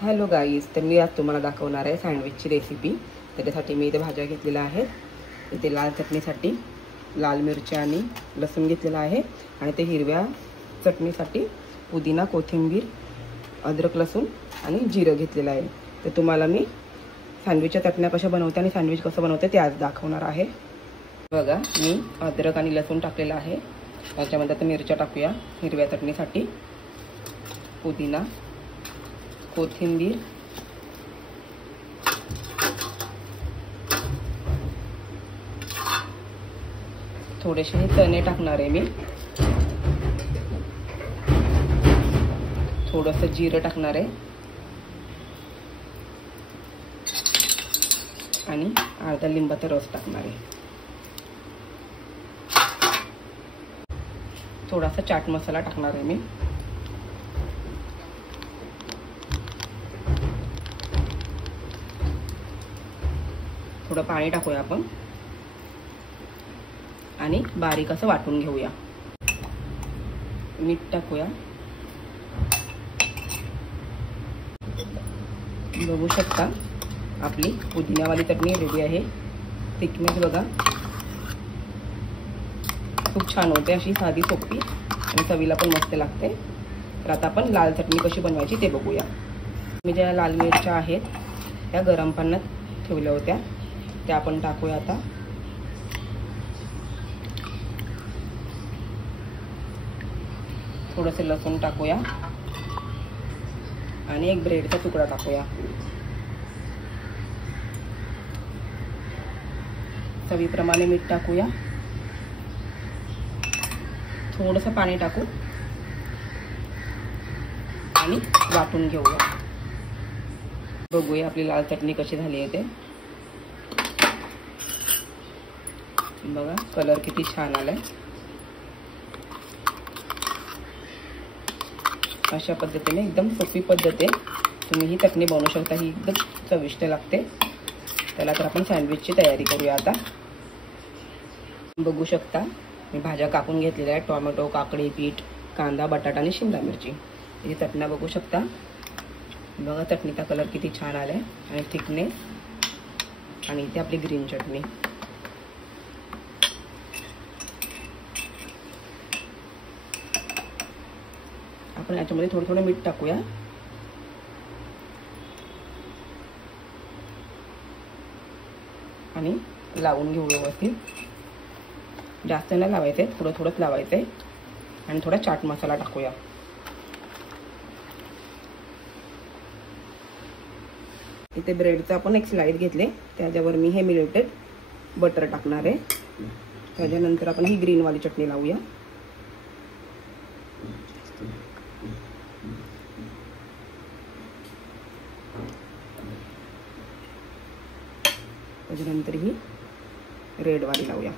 Hello guys, तर मी आज तुम्हाला दाखवणार आहे सँडविचची रेसिपी। त्याच्यासाठी मी इथे भाज्या घेतलेल्या आहेत। इथे लाल चटणीसाठी लाल मिरच्या आणि लसूण घेतलेला आहे आणि ते हिरव्या चटणीसाठी पुदिना, कोथिंबीर, अद्रक, लसूण आणि जिरं घेतलेलं आहे। तर तुम्हाला मी सँडविचच्या चटण्या कशा बनवते आणि सँडविच कसं बनवते ते आज दाखवणार आहे। बघा, मी अद्रक आणि लसूण टाकलेलं आहे। त्याच्यामध्ये आता मिरच्या टाकूया हिरव्या चटणीसाठी, पुदिना, कोथिंबीर, थोडेसे हे चणे टाकणार आहे मी, थोडंसं जिरं टाकणार आहे आणि अर्धा लिंबाचा रस टाकणार आहे। थोडासा चाट मसाला टाकणार आहे मी। थोडं पाणी टाकूया आपण आणि बारीक असं वाटून घेऊया। मीठ टाकूया। बघू शकता आपली पुदिन्यावाली चटणी रेडी आहे। थिकनेस बघा, खूप छान होते, अशी साधी सोपी आणि चवीला पण मस्त लागते। तर आता आपण लाल चटणी कशी बनवायची ते बघूया। मी ज्या लाल मिरच्या आहेत त्या गरम पाण्यात ठेवल्या होत्या त्या आपण टाकूया आता। थोडंसं लसूण टाकूया आणि एक ब्रेडचा तुकडा टाकूया। चवीप्रमाणे मीठ टाकूया। थोडंसं पाणी टाकू आणि वाटून घेऊया। बघूया आपली लाल चटणी कशी झाली आहे ते। बघा, कलर किती छान आलाय। अशा पद्धतीने एकदम सोपी पद्धत आहे, तुम्ही ही चटणी बनवू शकता। ही एकदम चविष्ट लागते। त्याला तर आपण सँडविचची तयारी करूया आता। बघू शकता मी भाज्या कापून घेतलेल्या आहेत, टोमॅटो, काकडी, बीट, कांदा, बटाटा आणि शिमला मिरची। ही चटण्या बघू शकता। बघा चटणीचा कलर किती छान आलाय आणि थिकनेस, आणि इथे आपली ग्रीन चटणी। आपण याच्यामध्ये थोडं थोडं मीठ टाकूया आणि लावून घेऊ व्यवस्थित। जास्त नाही लावायचे, थोडं थोडंच लावायचंय आणि थोडा चाट मसाला टाकूया। इथे ब्रेडचं आपण एक स्लाइस घेतले, त्याच्यावर मी हे मेल्टेड बटर टाकणार आहे। त्याच्यानंतर आपण ही ग्रीनवाली चटणी लावूया। त्याच्यानंतर ही रेडवाली लावूया।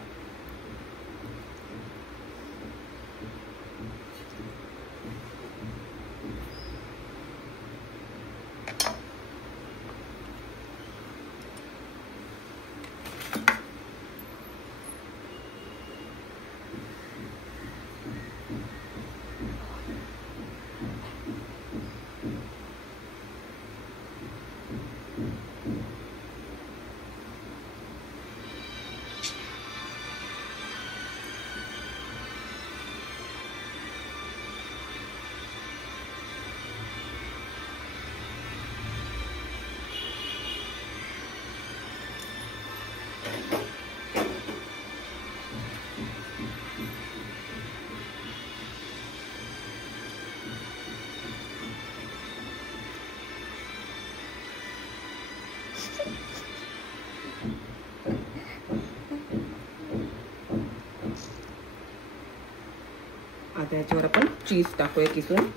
आता याच्यावर आपण चीज टाकूया किसून।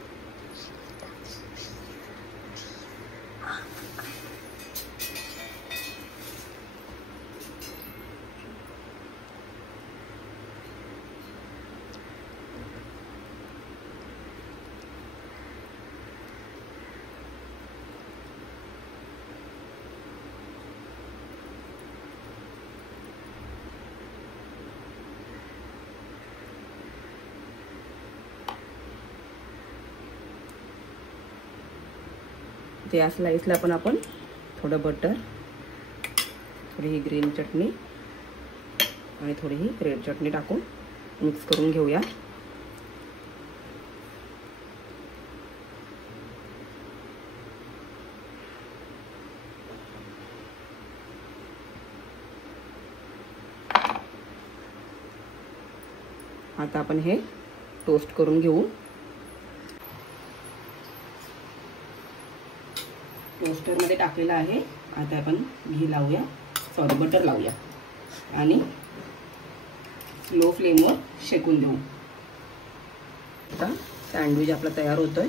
तर या स्लाइसला पण आपण थोडं बटर, थोडी ही ग्रीन चटणी आणि थोडी ही रेड चटणी टाकून मिक्स करून घेऊया. आता आपण हे टोस्ट करून घेऊ. टोस्टरमध्ये टाकलेलं आहे. आता आपण घी लावूया, सॉरी बटर लावूया आणि स्लो फ्लेमवर शेकून देऊ. आता सँडविच आपला तयार होतोय.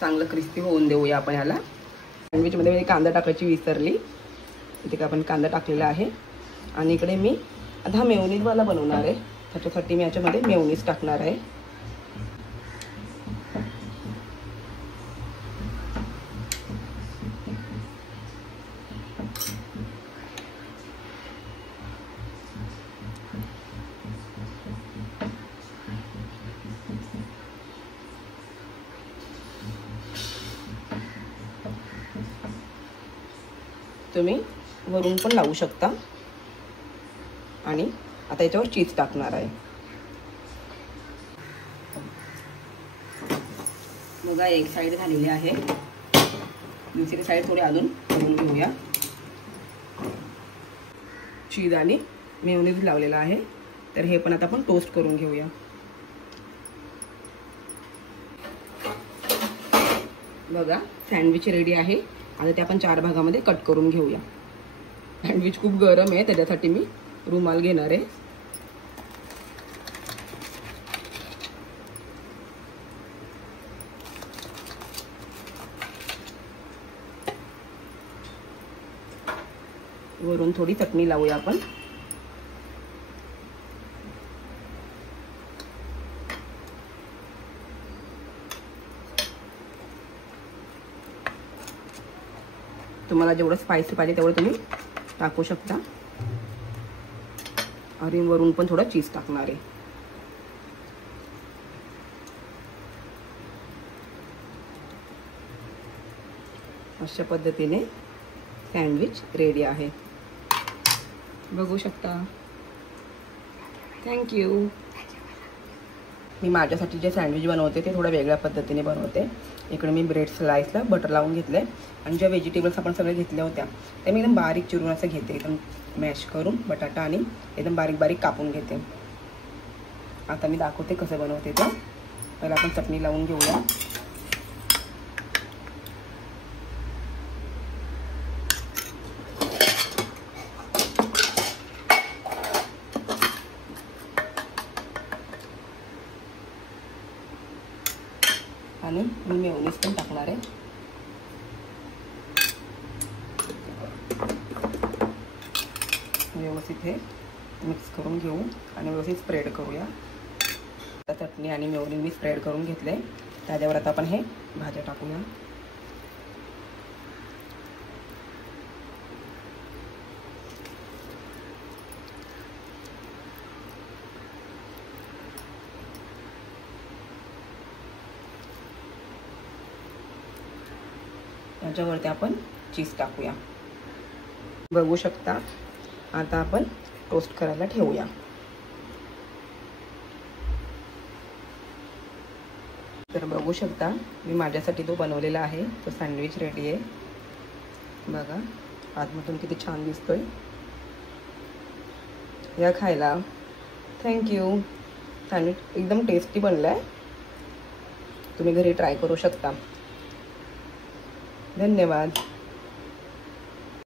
चांगलं क्रिस्पी होऊन देऊया आपण ह्याला. सँडविचमध्ये कांदा टाकायची विसरली, इथे आपण कांदा टाकलेला आहे. आणि इकडे मी आता मेयोनीजवाला बनवणार आहे, त्याच्यासाठी मी याच्यामध्ये मेयोनीज टाकणार आहे. तुम्ही वरून पण लावू शकता. आणि आता याच्यावर चीज टाकणार आहे. बघा एक साईड झालेली आहे, दुसरी साईड थोडी अजून करून घेऊया. चीज आणि मेयोनीज लावलेला आहे, तर हे पण आता आपण टोस्ट करून घेऊया. बघा सँडविच रेडी आहे. आता ते आपण 4 भागामध्ये कट करून घेऊया. सँडविच खूप गरम आहे, त्याच्यासाठी मी रुमाल घेणार आहे. वरून थोडी चटणी लावूया आपण. तुम्हाला जेवढं स्पायसी पाहिजे तेवढं तुम्ही टाकू शकता. आणि वरून पण थोडं चीज टाकणार आहे. अशा पद्धतीने सँडविच रेडी आहे, बघू शकता. थँक्यू. मी माझ्यासाठी जे सँडविच बनवते ते थोडं वेगळ्या पद्धतीने बनवते. इकडे मी ब्रेड स्लाइसला बटर लावून घेतले आणि ज्या व्हेजिटेबल्स आपण सगळे घेतल्या होत्या त्या मी एकदम बारीक चिरून असं घेते, एकदम मॅश करून बटाटा आणि एकदम बारीक बारीक कापून घेते. आता मी दाखवते कसं बनवते ते. पहिला आपण चटणी लावून घेऊया. आणि मी मेयोनीज पण टाकणार आहे. व्यवस्थित हे मिक्स करून घेऊ आणि व्यवस्थित स्प्रेड करूया. आता चटणी आणि मेयोनीज मी स्प्रेड करून घेतले. त्याच्यावर आता आपण हे भाज्या टाकूया. त्याच्यावरती आपण चीज टाकूया. बघू शकता. आता आपण टोस्ट करायला ठेवूया. तर बघू शकता मी माझ्यासाठी तो बनवलेला आहे, तो सँडविच रेडी आहे. बघा आतमधून किती छान दिसतोय. या खायला. थँक्यू. सँडविच एकदम टेस्टी बनलाय, तुम्ही घरी ट्राय करू शकता. धन्यवाद.